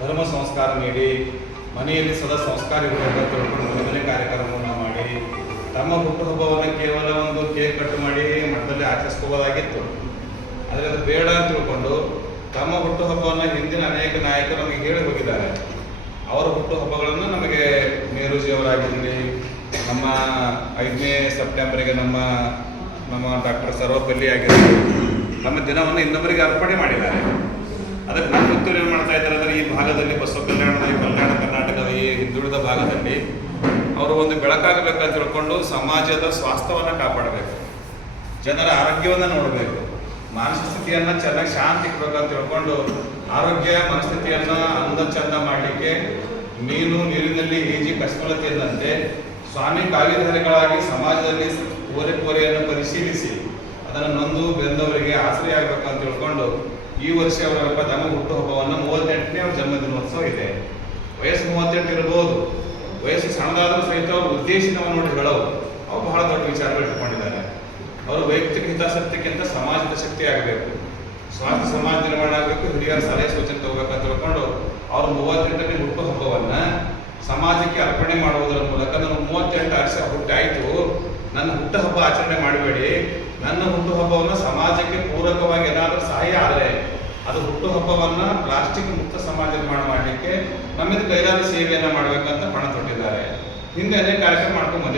ಧರ್ಮ ಸಂಸ್ಕಾರ ನೀಡಿ, ಮನೆಯಲ್ಲಿ ಸದಾ ಸಂಸ್ಕಾರ ಇರಬೇಕಂತ ಮನೆ ಮನೆ ಕಾರ್ಯಕ್ರಮವನ್ನು ಮಾಡಿ, ತಮ್ಮ ಹುಟ್ಟುಹಬ್ಬವನ್ನು ಕೇವಲ ಒಂದು ಕೇಕ್ ಕಟ್ ಮಾಡಿ ಮಠದಲ್ಲಿ ಆಚರಿಸ್ಕೋಬೋದಾಗಿತ್ತು. ಆದರೆ ಅದು ಬೇಡ ಅಂತ ತಿಳ್ಕೊಂಡು ತಮ್ಮ ಹುಟ್ಟುಹಬ್ಬವನ್ನು ಹಿಂದಿನ ಅನೇಕ ನಾಯಕರು ನಮಗೆ ಹೇಳಿ ಹೋಗಿದ್ದಾರೆ. ಅವರ ಹುಟ್ಟುಹಬ್ಬಗಳನ್ನು ನಮಗೆ ನೆಹರೂಜಿ ಅವರಾಗಿರಲಿ, ನಮ್ಮ ಐದನೇ ಸೆಪ್ಟೆಂಬರಿಗೆ ನಮ್ಮ ನಮ್ಮ ಡಾಕ್ಟರ್ ಸರ್ವಪಲ್ಲಿ ಆಗಿರಲಿ ನಮ್ಮ ದಿನವನ್ನು ಇನ್ನೊಬ್ಬರಿಗೆ ಅರ್ಪಣೆ ಮಾಡಿದ್ದಾರೆ. ಅದಕ್ಕೆ ಉತ್ತರ ಏನು ಮಾಡ್ತಾ ಇದ್ದಾರೆ ಅಂದರೆ ಈ ಭಾಗದಲ್ಲಿ ಬಸವ ಕಲ್ಯಾಣದ ಈ ಕಲ್ಯಾಣ ಕರ್ನಾಟಕದ ಈ ಹಿಂದುಳಿದ ಭಾಗದಲ್ಲಿ ಅವರು ಒಂದು ಬೆಳಕಾಗಬೇಕಂತ ತಿಳ್ಕೊಂಡು ಸಮಾಜದ ಸ್ವಾಸ್ಥ್ಯವನ್ನು ಕಾಪಾಡಬೇಕು. ಜನರ ಆರೋಗ್ಯವನ್ನು ನೋಡಬೇಕು. ಮಾನಸಿಕ ಸ್ಥಿತಿಯನ್ನು ಚೆನ್ನಾಗಿ ಶಾಂತಿ ಇರ್ಬೇಕಂತ ತಿಳ್ಕೊಂಡು ಆರೋಗ್ಯ, ಮನಸ್ಥಿತಿಯನ್ನು ಅಂದ ಚಂದ ಮಾಡಲಿಕ್ಕೆ ಮೀನು, ನೀರಿನಲ್ಲಿ ಈಜಿ ಕಶ್ಮಲತೆಯಂತೆ ಸ್ವಾಮಿ ಕಾವ್ಯಧಾರಿಗಳಾಗಿ ಸಮಾಜದಲ್ಲಿ ಓರೆ ಕೋರೆಯನ್ನು ಪರಿಶೀಲಿಸಿ. ತಿಳ್ಕೊಂಡು ಈ ವರ್ಷ ಅವರ ತಮ್ಮ ಹುಟ್ಟುಹಬ್ಬವನ್ನು ಮೂವತ್ತೆಂಟನೇ ಅವ್ರ ಜನ್ಮದಿನೋತ್ಸವ ಇದೆ. ವಯಸ್ಸು ಮೂವತ್ತೆಂಟು ಇರಬಹುದು ವಯಸ್ಸು ಸಣ್ಣದಾದರೂ ಸಹಿತ ಅವ್ರ ಉದ್ದೇಶವನ್ನು ನೋಡಿ ಹೇಳೋರು. ಅವು ಬಹಳ ದೊಡ್ಡ ವಿಚಾರಗಳು ಇಟ್ಕೊಂಡಿದ್ದಾರೆ. ಅವರು ವೈಯಕ್ತಿಕ ಹಿತಾಸಕ್ತಿಗಿಂತ ಸಮಾಜದ ಶಕ್ತಿ ಆಗಬೇಕು. ಸ್ವಾರ್ಥ ಸಮಾಜ ನಿರ್ಮಾಣ ಆಗಬೇಕು, ಹಿರಿಯರ ಸಲಹೆ ಸೂಚನೆ ತಗೋಬೇಕಂತ ತಿಳ್ಕೊಂಡು ಅವ್ರ ಮೂವತ್ತೆಂಟನೇ ಹುಟ್ಟುಹಬ್ಬವನ್ನು ಸಮಾಜಕ್ಕೆ ಅರ್ಪಣೆ ಮಾಡುವುದರ ಮೂಲಕ ನಾನು ಮೂವತ್ತೆಂಟು ವರ್ಷ ಹುಟ್ಟಾಯಿತು. ನನ್ನ ಹುಟ್ಟುಹಬ್ಬ ಆಚರಣೆ ಮಾಡಬೇಡಿ ನನ್ನ ಹುಟ್ಟುಹಬ್ಬವನ್ನು ಸಮಾಜಕ್ಕೆ ಪೂರಕವಾಗಿ ಏನಾದರೂ ಸಹಾಯ ಆದರೆ ಅದು ಹುಟ್ಟುಹಬ್ಬವನ್ನು ಪ್ಲಾಸ್ಟಿಕ್ ಮುಕ್ತ ಸಮಾಜ ನಿರ್ಮಾಣ ಮಾಡಲಿಕ್ಕೆ ನಮ್ಮಿಂದ ಕೈಲಾದ ಸೇವೆಯನ್ನು ಮಾಡಬೇಕಂತ ಪಣ ತೊಟ್ಟಿದ್ದಾರೆ ಹಿಂದೆ ಅನೇಕ ಕಾರ್ಯಕ್ರಮ ಮಾಡ್ಕೊಂಡು.